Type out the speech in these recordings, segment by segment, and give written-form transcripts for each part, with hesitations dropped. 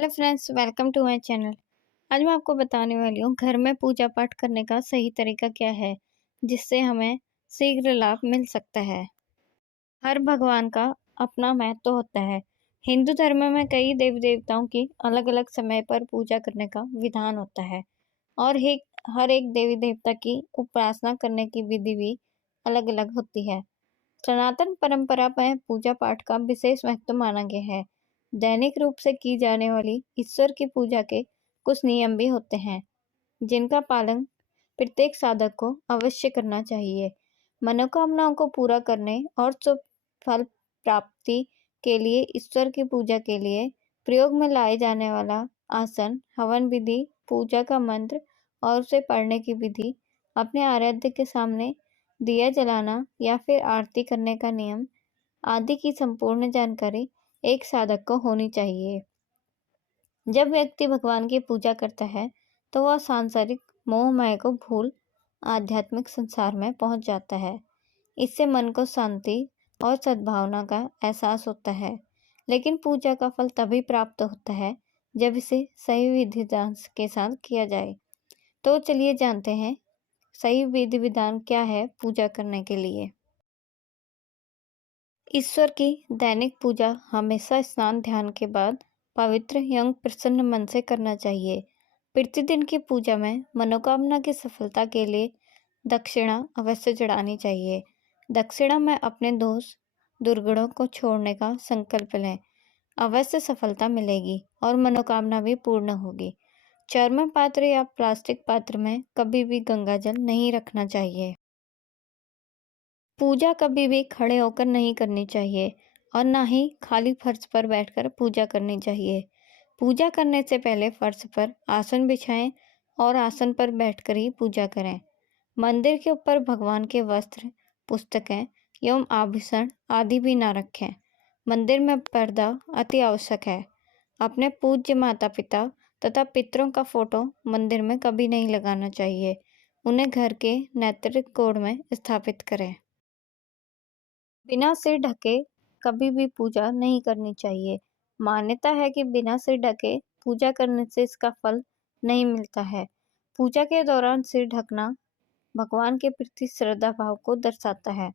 Hello friends, welcome to my channel. आज मैं आपको बताने वाली हूँ घर में पूजा पाठ करने का सही तरीका क्या है जिससे हमें शीघ्र लाभ मिल सकता है। हर भगवान का अपना महत्व होता है। हिंदू धर्म में कई देवी देवताओं की अलग अलग समय पर पूजा करने का विधान होता है और हर एक देवी देवता की उपासना करने की विधि भी अलग अलग होती है। सनातन परंपरा में पूजा पाठ का विशेष महत्व माना गया है। दैनिक रूप से की जाने वाली ईश्वर की पूजा के कुछ नियम भी होते हैं जिनका पालन प्रत्येक साधक को अवश्य करना चाहिए। मनोकामनाओं को पूरा करने और शुभ फल प्राप्ति के लिए ईश्वर की पूजा के लिए प्रयोग में लाए जाने वाला आसन, हवन विधि, पूजा का मंत्र और उसे पढ़ने की विधि, अपने आराध्य के सामने दिया जलाना या फिर आरती करने का नियम आदि की संपूर्ण जानकारी एक साधक को होनी चाहिए। जब व्यक्ति भगवान की पूजा करता है तो वह सांसारिक मोह माया को भूल आध्यात्मिक संसार में पहुंच जाता है। इससे मन को शांति और सद्भावना का एहसास होता है। लेकिन पूजा का फल तभी प्राप्त होता है जब इसे सही विधि विधान के साथ किया जाए। तो चलिए जानते हैं सही विधि विधान क्या है पूजा करने के लिए। ईश्वर की दैनिक पूजा हमेशा स्नान ध्यान के बाद पवित्र एवं प्रसन्न मन से करना चाहिए। प्रतिदिन की पूजा में मनोकामना की सफलता के लिए दक्षिणा अवश्य चढ़ानी चाहिए। दक्षिणा में अपने दोष दुर्गुणों को छोड़ने का संकल्प लें, अवश्य सफलता मिलेगी और मनोकामना भी पूर्ण होगी। चर्म पात्र या प्लास्टिक पात्र में कभी भी गंगा जल नहीं रखना चाहिए। पूजा कभी भी खड़े होकर नहीं करनी चाहिए और ना ही खाली फर्श पर बैठकर पूजा करनी चाहिए। पूजा करने से पहले फर्श पर आसन बिछाएं और आसन पर बैठकर ही पूजा करें। मंदिर के ऊपर भगवान के वस्त्र, पुस्तकें एवं आभूषण आदि भी ना रखें। मंदिर में पर्दा अति आवश्यक है। अपने पूज्य माता पिता तथा पितरों का फोटो मंदिर में कभी नहीं लगाना चाहिए। उन्हें घर के नैतिक कोड में स्थापित करें। बिना सिर ढके कभी भी पूजा नहीं करनी चाहिए। मान्यता है कि बिना सिर ढके पूजा करने से इसका फल नहीं मिलता है। पूजा के दौरान सिर ढकना भगवान के प्रति श्रद्धा भाव को दर्शाता है।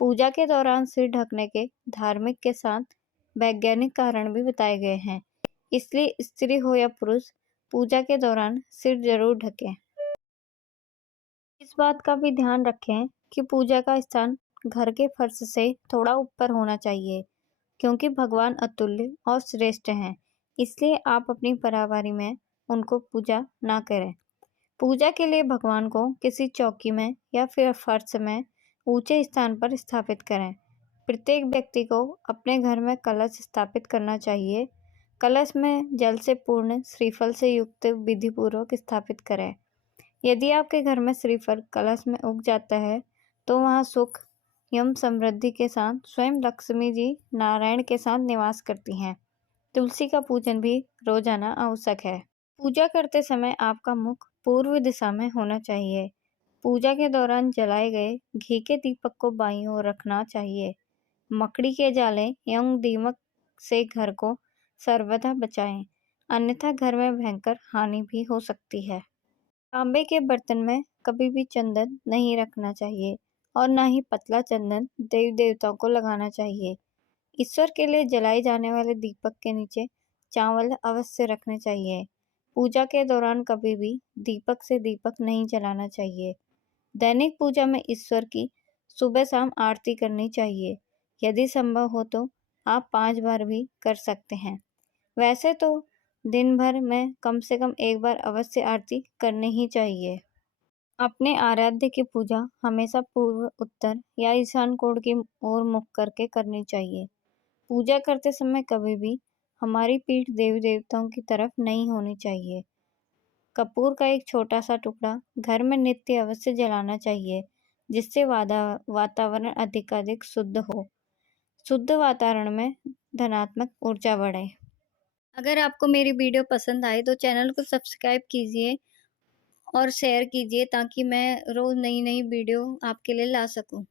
पूजा के दौरान सिर ढकने के धार्मिक के साथ वैज्ञानिक कारण भी बताए गए हैं। इसलिए स्त्री हो या पुरुष पूजा के दौरान सिर जरूर ढकें। इस बात का भी ध्यान रखें कि पूजा का स्थान घर के फर्श से थोड़ा ऊपर होना चाहिए, क्योंकि भगवान अतुल्य और श्रेष्ठ हैं। इसलिए आप अपनी बराबरी में उनको पूजा ना करें। पूजा के लिए भगवान को किसी चौकी में या फिर फर्श में ऊंचे स्थान पर स्थापित करें। प्रत्येक व्यक्ति को अपने घर में कलश स्थापित करना चाहिए। कलश में जल से पूर्ण श्रीफल से युक्त विधि पूर्वक स्थापित करें। यदि आपके घर में श्रीफल कलश में उग जाता है तो वहाँ सुख एवं समृद्धि के साथ स्वयं लक्ष्मी जी नारायण के साथ निवास करती हैं। तुलसी का पूजन भी रोजाना आवश्यक है। पूजा करते समय आपका मुख पूर्व दिशा में होना चाहिए। पूजा के दौरान जलाए गए घी के दीपक को बाईं ओर रखना चाहिए। मकड़ी के जाले एवं दीमक से घर को सर्वदा बचाएं, अन्यथा घर में भयंकर हानि भी हो सकती है। तांबे के बर्तन में कभी भी चंदन नहीं रखना चाहिए और ना ही पतला चंदन देवी देवताओं को लगाना चाहिए। ईश्वर के लिए जलाए जाने वाले दीपक के नीचे चावल अवश्य रखने चाहिए। पूजा के दौरान कभी भी दीपक से दीपक नहीं जलाना चाहिए। दैनिक पूजा में ईश्वर की सुबह शाम आरती करनी चाहिए। यदि संभव हो तो आप 5 बार भी कर सकते हैं। वैसे तो दिन भर में कम से कम एक बार अवश्य आरती करनी ही चाहिए। अपने आराध्य की पूजा हमेशा पूर्व, उत्तर या ईशान कोण की ओर मुख करके करनी चाहिए। पूजा करते समय कभी भी हमारी पीठ देवी देवताओं की तरफ नहीं होनी चाहिए। कपूर का एक छोटा सा टुकड़ा घर में नित्य अवश्य जलाना चाहिए, जिससे वातावरण अधिकाधिक शुद्ध हो। शुद्ध वातावरण में धनात्मक ऊर्जा बढ़े। अगर आपको मेरी वीडियो पसंद आए तो चैनल को सब्सक्राइब कीजिए और शेयर कीजिए ताकि मैं रोज़ नई नई वीडियो आपके लिए ला सकूं।